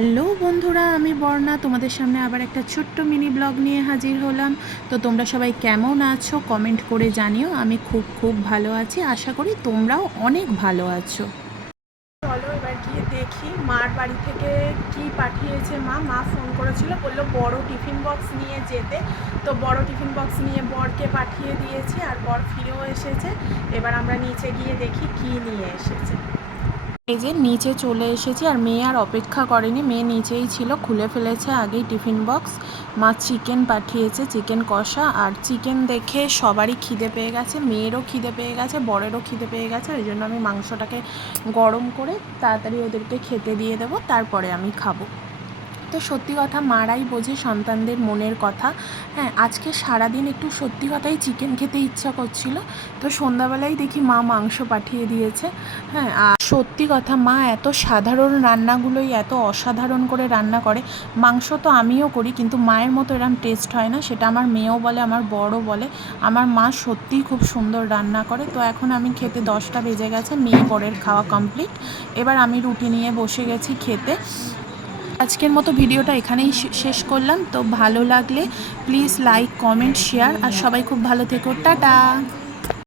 Hello বন্ধুরা, আমি বর্ণা তোমাদের সামনে আবার একটা ছোট্ট মিনি ব্লগ নিয়ে হাজির হলাম। তো তোমরা সবাই কেমন আছো কমেন্ট করে জানিও। আমি খুব ভালো আছি, আশা করি তোমরাও অনেক ভালো আছো। চলো এবার গিয়ে দেখি মার বাড়ি থেকে কি পাঠিয়েছে। মা ফোন করেছিল, বললো বড় টিফিন বক্স নিয়ে যেতে। তো বড় টিফিন বক্স নিয়ে বরকে পাঠিয়ে দিয়েছি, আর বর ফিরেও এসেছে। এবার আমরা নিচে গিয়ে দেখি কি নিয়ে এসেছে। এই যে নিচে চলে এসেছি, আর মেয়ে আর অপেক্ষা করেনি, মেয়ে নিচেই ছিল, খুলে ফেলেছে আগেই টিফিন বক্স। মা চিকেন পাঠিয়েছে, চিকেন কষা। আর চিকেন দেখে সবারই খিদে পেয়ে গেছে, মেয়েরও খিদে পেয়ে গেছে, বরেরও খিদে পেয়ে গেছে। ওই জন্য আমি মাংসটাকে গরম করে তাড়াতাড়ি ওদেরকে খেতে দিয়ে দেবো, তারপরে আমি খাবো। তো সত্যি কথা, মারাই বোঝে সন্তানদের মনের কথা। হ্যাঁ, আজকে সারাদিন একটু সত্যি কথাই চিকেন খেতে ইচ্ছা করছিল, তো সন্ধ্যাবেলায় দেখি মা মাংস পাঠিয়ে দিয়েছে। হ্যাঁ, আর সত্যি কথা, মা এত সাধারণ রান্নাগুলোই এত অসাধারণ করে রান্না করে। মাংস তো আমিও করি, কিন্তু মায়ের মতো এরম টেস্ট হয় না, সেটা আমার মেয়েও বলে, আমার বড়ও বলে। আমার মা সত্যিই খুব সুন্দর রান্না করে। তো এখন আমি খেতে 10টা বেজে গেছে, মেয়ে বরের খাওয়া কমপ্লিট। এবার আমি রুটি নিয়ে বসে গেছি খেতে। আজকের মতো ভিডিওটা এখানেই শেষ করলাম। তো ভালো লাগলে প্লিজ লাইক, কমেন্ট, শেয়ার, আর সবাই খুব ভালো থেকো। টাটা।